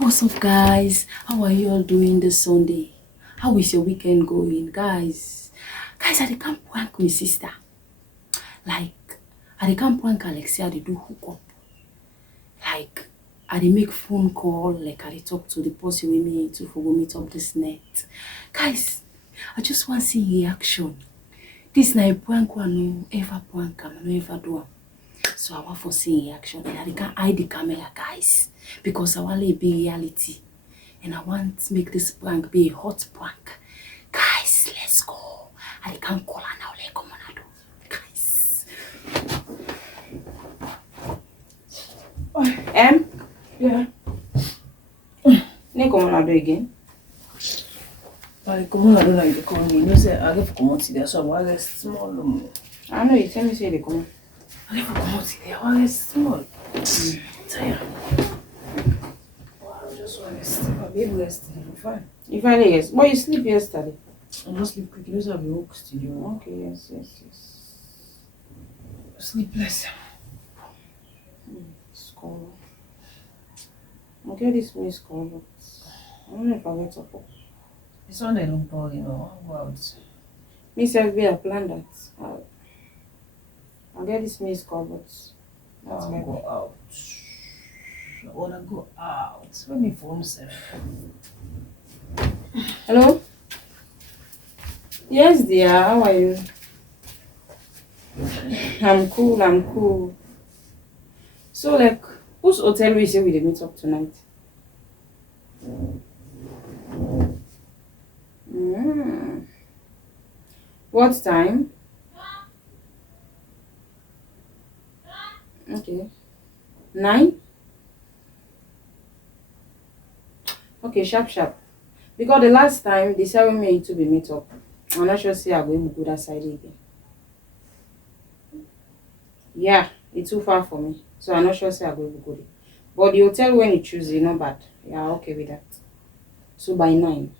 What's up, guys? How are you all doing this Sunday? How is your weekend going, guys? Guys, I can't prank my sister. Like, I can't prank Alexia. They do hookup. Like, I dey make phone call. Like, I dey talk to the person we meet to for go meet up this net. Guys, I just want to see reaction. This na a prank one no ever prank am, no ever do am. So I want for see reaction, and I can't hide the camera, guys, because I want it be reality, and I want to make this prank be a hot prank. Guys, let's go. I can't call her now. Like, come on, I do, guys. Yeah. Come on, I do again. Like, come on, I don't like the call me. You know, say I get for come out there, so I want small. I know you tell me say they come. I get for come out there, I want small. Tired. Wow, I just want to sleep. I'll be able to rest. I'm fine. You finally yes. But you sleep yesterday. I'm not sleep quick. You know, so I'll be woke still. Okay, yes. Sleepless. Call. I'll get this missed call, but I don't know if I'll get up. It's one they don't ball, you know. I'll go out. Me self be a plan that I'll get this missed call, but that's I'll my go out. I wanna go out. Let me phone myself. Hello? Yes, dear. How are you? I'm cool. So, like, whose hotel we say we dey meet up tonight? What time? Okay. 9? Okay, sharp. Because the last time they said we made to be meet up. I'm not sure say I'm going to go that side again. Yeah, it's too far for me. So I'm not sure say I'm going to go there. But the hotel when you choose is not bad. Yeah, okay with that. So by 9.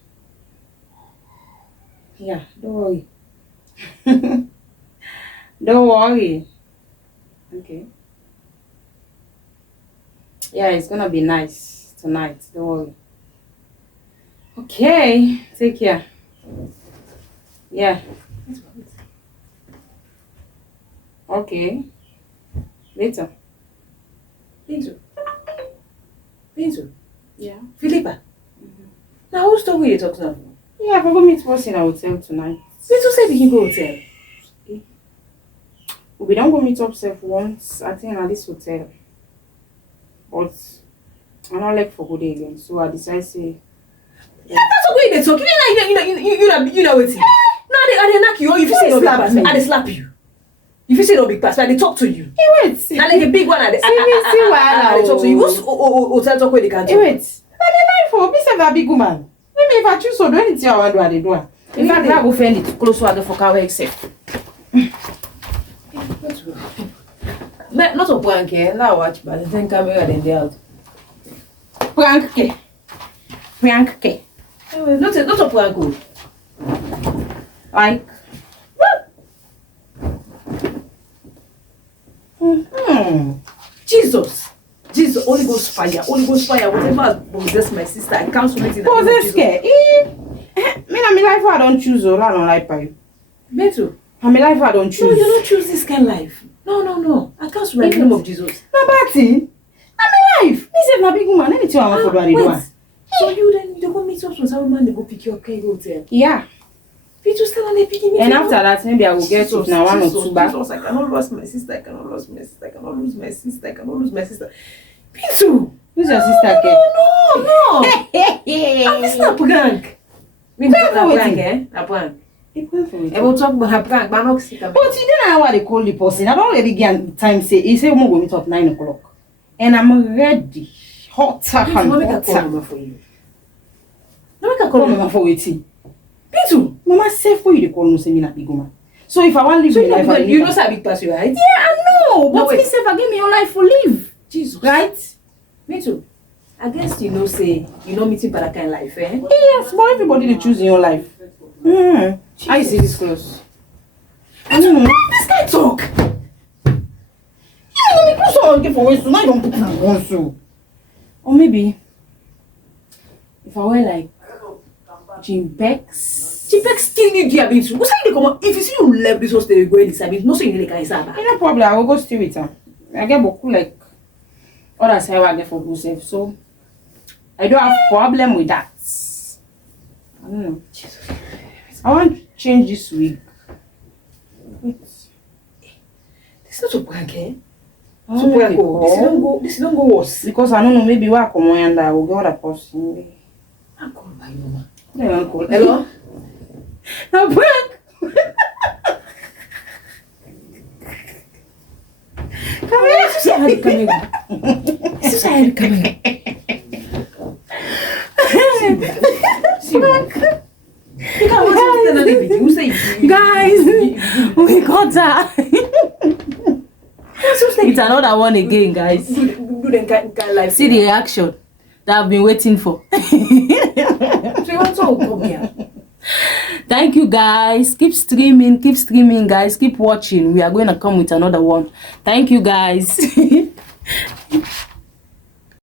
Yeah, don't worry. Don't worry. Okay. Yeah, it's gonna be nice tonight. Don't worry. Okay, take care. Yeah. Okay. Later. Bintu. Yeah. Philippa. Now who's talking you talk now? Yeah, I forgot meet person in a hotel tonight. Bintu said we can go hotel. We don't go meet up self once, I think at this hotel. But I don't like for good again. So I decided say That's what they talk. You know it. Now they knock you. If you say no big pass, I they slap you. If you say no big pass, I they talk to you. Hey, wait. Now like a big one, I they talk to you. Who's hotel talk where they can talk? Hey, wait. I dey lie for me say a big woman. Maybe if I choose to do anything I want to do, I dey do. In fact, I will find it close to the for car except. Not a prank here. Now watch, but then camera then they out. Prank ke. Not a prank. Like. Jesus, Holy Ghost fire, whatever possess my sister, I cancel it in the name of Possess Jesus. ke. Me na me life I don't choose. I don't like by. Me too. And my life I don't choose. No, you don't choose this kind of life. No. I cancel in the name of Jesus. Na bad thing. Na me life. Me say na big woman. Anything I want for do, I dey do. Wait. So you then you go meet up with some man, they go pick you up, can you go hotel? Yeah. People still on picking me. And after that, maybe I will get it now 1 or 2 back. Jesus, I cannot lose my sister. I cannot lose my sister. Pitu! Who's your sister, Ke? No. I'm Mr. Prank. A prank. I will talk about her prank, but not sick. But you didn't know what they call the person. I don't already get time say. He said, "We will meet up 9 o'clock," and I'm ready. Hotter and Mama call hotter. Mama for you. Mama can call Call Mama. Mama for waiting. Pitu! Mama said for you to call no say me na big woman. So if I want to live So my life, I you live know say big pass you, right? Yeah, I know. No, But wait. me say I give me your life for live. Jesus. Right? Me too. I guess you know say you know meeting for that kind of life, eh? Yes, but everybody they choose in your life. I see this close. I don't know. This guy talk. You know me close on get for waste, so now I don't put it on so. Or maybe If I wear like Jimpex. Jimpex still need you a bit. What's how you come? If you see you left this hostel, go in this. I mean, no saying you like Isaba. No problem. I will go stay with her. I get boku like others I work there for myself, so I don't have problem with that. I don't know. Jesus. I want to change this wig. Wait. This is not so prank, eh? So So prank go. This don't go worse. Because I don't know, maybe where I come and I will get other person. I'm called by your mama. Yeah, uncle. Hello? No prank. Come here. This is how you come here. This is how you come here. You can't want to tell anybody. Who say you? Guys, we got her. It's another one again, guys. Do them kind life. See the reaction that I've been waiting for. So you want to come here? Thank you, guys. Keep streaming, guys. Keep watching. We are going to come with another one. Thank you, guys.